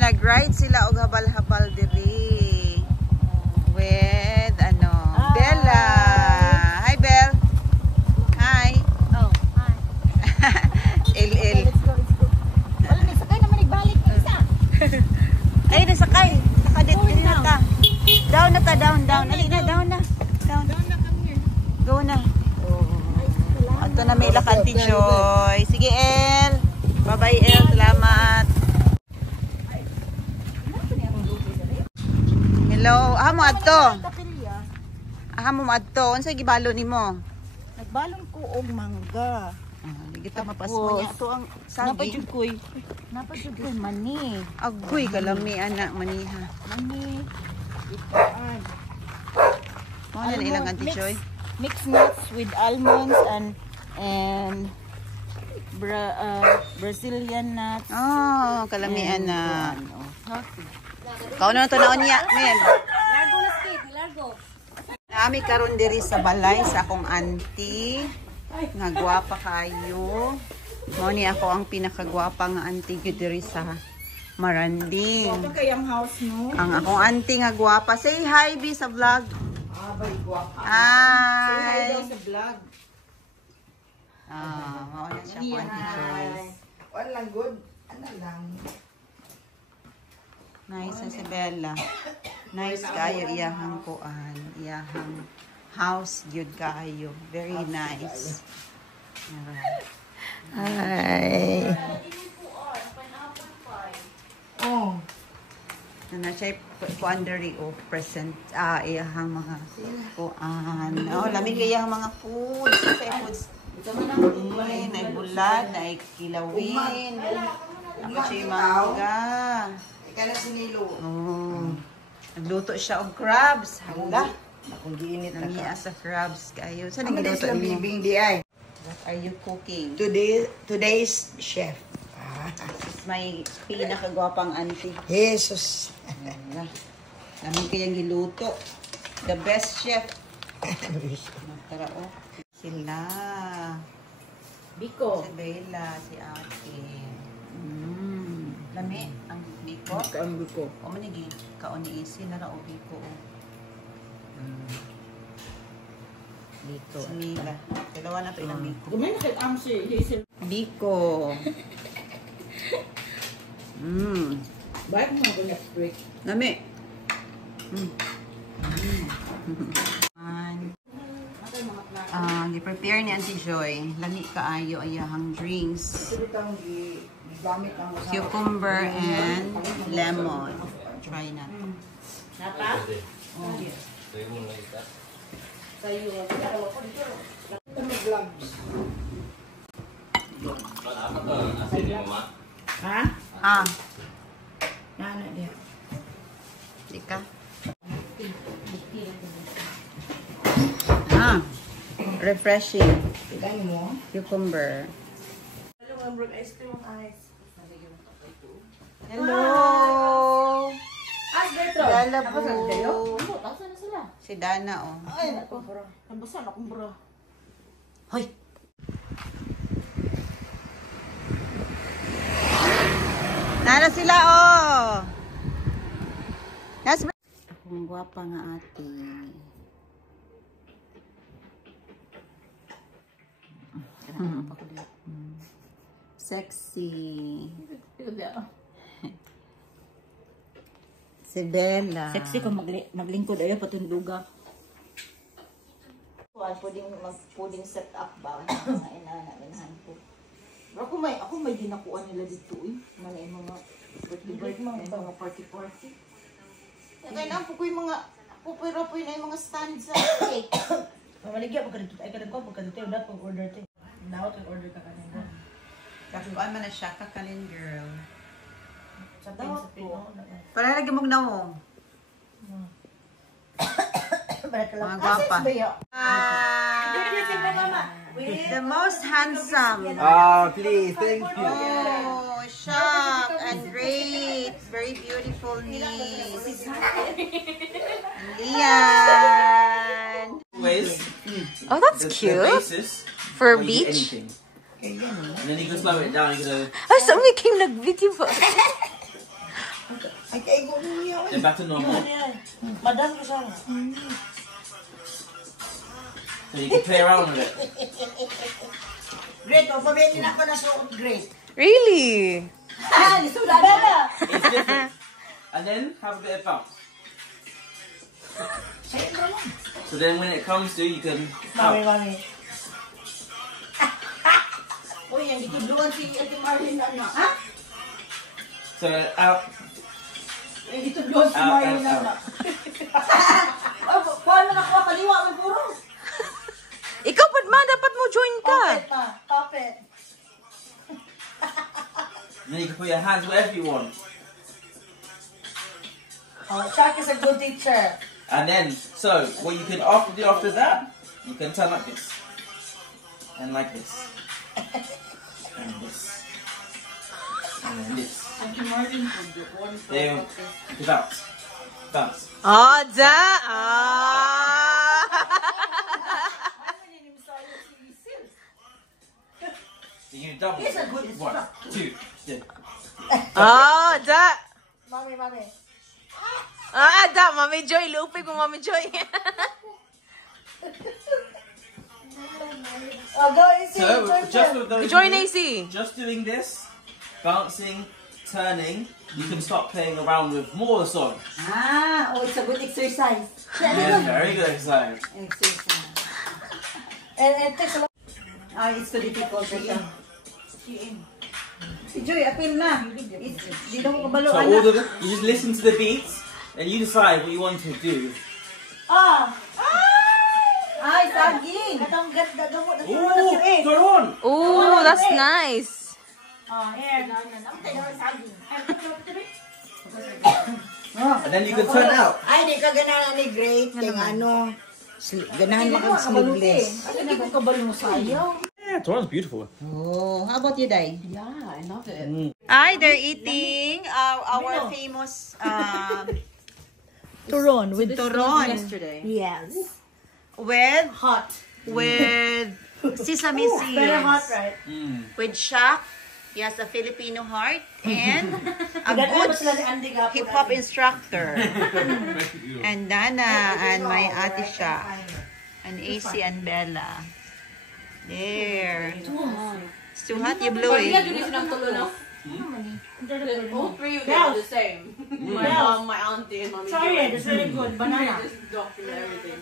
nag-ride sila og habal-habal diri. With ano, Bella. Hi Bell. Hi. Oh, hi. Il. Let's go. Wala na sakay naman nagbalik isa. Ay, nasakay. Sakadit diri na ta. Down na ta, down. Ali na, down na. Down na kami. Go na. Ato na may lakanti Joy. Sige El. Bye-bye El. Salamat. Hello. Aha mo adto. Aha mo adto. Unsa gibalo nimo? Nagbalon ko og mangga. Di kita mapasmo niya. Ito ang saging. Napajud koy mani. Agoy kalami anak maniha. Mani. Itaan. Mo na ilang Auntie Joy. Mixed nuts with almonds and Brazilian nuts. Oh, kalami anak. Kau na to naon niya, men. Largo na skate, largo. Nami karon diri sa balay sa akong auntie. Nga gwapa kayo. Mo ni ako ang pinakagwapa nga auntie gyud diri sa Maranding. Ano kayang house no? Ang akong auntie nga gwapa. Say hi bi sa vlog. Bay gwapa. Hi. Say hi daw sa vlog. Mao na siya ko auntie Joyce. Wala good. Ano lang. Nice na si Bella. Nice kayo iyahang kuan. Iyahang house gyud kayo. Very nice. Hi. Oh. Na siya kuan diri o present iyahang mga kuan. Oh, lami kayang mga foods. Sa foods. Nay bulad, nay kilawin. Ako siya mangga. Kaya sinilo. Oh. Nagluto siya og crabs. Hala. Akong giinit na Namiya sa crabs kayo. Saan Ang nagluto lang niyo? bibing di ay. What are you cooking? Today's chef. May pinakagwapang auntie. Jesus. Hala. Namin kayang giluto. The best chef. Tara oh. Sila. Biko. Si Bella, si ate. Lami ang biko. Kaon biko. O manigi, kaon ni Isi na o biko. Biko. Sinila. Dalawa na to ilang biko. Gumay na kay Amsi. Biko. Bakit mo ako na-break? Lami. Gi-prepare ni Auntie Joy. Lami kaayo ayahang drinks. Cucumber and lemon. Try na. Napa? Oh, yes. Sa'yo. Ha? Nana dia. Ika. Refreshing. Tignan mo. Cucumber. Hello. Hello! Lala Tapos na sila? po. Tapos na sila? Si Dana, oh. Ay, ako bro. Nabasa na akong bro. Hoy! Nana sila, oh! Nas akong gwapa nga ate. Sexy. Si Bella. Sexy ko maglingkod ayo patunduga. Puding set up ba? Mga inana ko. Ako may ginakuan nila dito eh. Mga mga party. Kaya lang po ko yung mga pupoy-ropoy na yung mga stand sa cake. Mamaligya pagka dito. Ay kadagko pagka dito. Dapat pag-order tayo. Dapat pag-order ka kanina. Kakuan man na siya, kakalin girl. Sa Pino. Para lagi mong nawong. Mga gwapa. The most handsome. Oh, please, thank you. Oh, shock and great. Very beautiful niece. Lian. Oh, that's cute. For beach. And then you can slow it down. You can Ay, sa making nag-video ba? Then back to normal. Madam ko siya. So you can play around with it. Great, o pabili na ako na suot great. Really? Lisuda na. It's different. And then have a bit of bounce. So then when it comes to, you can Mami, out. mami. Uy, yung gitudluan si Ate Marlene na. Ha? So out, Yung gitudluan si out, Marlene out, na. out. Paano na ako? Kaliwa ng puro. Ikaw ba't ma? Dapat mo join ka. Puppet pa. Puppet. Then you can put your hands wherever you want. Oh, Chuck is a good teacher. And then, so what you can do after that, you can turn like this. And like this. And this. And then this. There you go. Bounce. Bounce. Oh, da! Ah! So you double. He's a good 1, instructor. 2, 3. Oh, da! Mami, mami. Ah, da! Mami Joy. Lupi ko, Mami Joy. Oh, go easy. So just with those Join moves, AC. just doing this, bouncing, turning, you can start playing around with more of the song. Ah, oh, it's a good exercise. Yeah, very good exercise. Exercise. And it takes a lot. Ah, it's too difficult. Si Joy, appeal na. Di na ko kabalo. So all the you just listen to the beats and you decide what you want to do. Ah! Ay, saging. Katanggat na gamot. Ooh, throw on! Oh, that's nice. Ah, here. And then you can turn out. Ay, di ka ganahan ni Great. Kaya ano, ganahan mo kang sleeveless. Ano di ko kabalo sayaw? Yeah, Toronto's beautiful. Oh, how about you, Day? Yeah, I love it. Hi, they're eating our famous Turon with turon yes. with Hot. sesame seeds. Very hot, right? With Shaq. He has a Filipino heart and a good hip-hop instructor. And Dana and my ate Shaq. And AC and Bella. There. It's too hot, you blew it. All three of them are the same. My mom, my auntie, and mommy. Sorry, it's very good. Banana. Just document everything.